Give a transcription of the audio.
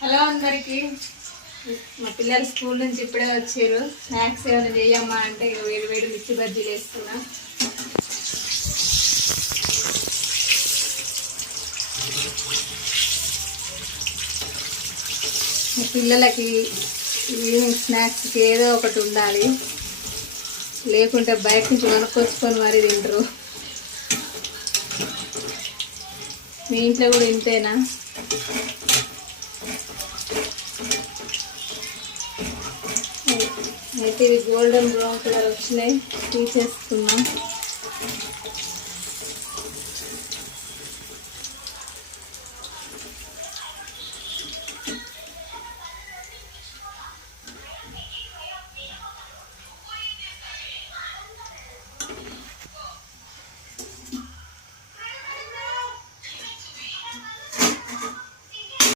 Hello అందరికి. మా పిల్లలు స్కూల్ నుంచి ఇప్పుడే వచ్చారు. స్నాక్స్ ఏమైనా చేయమ్మా అంటే వేడి వేడి మిర్చి బజ్జీలు వేస్తున్నా. మా పిల్లలకి ఈవినింగ్ స్నాక్స్కి ఏదో ఒకటి ఉండాలి, లేకుంటే బయట నుంచి కొనుక్కొచ్చుకొని మరీ తింటారు. మీ ఇంట్లో కూడా ఇంతేనా? అయితే ఇవి గోల్డెన్ బ్రౌన్ కలర్ వచ్చినాయి, తీసేసుకున్నాం.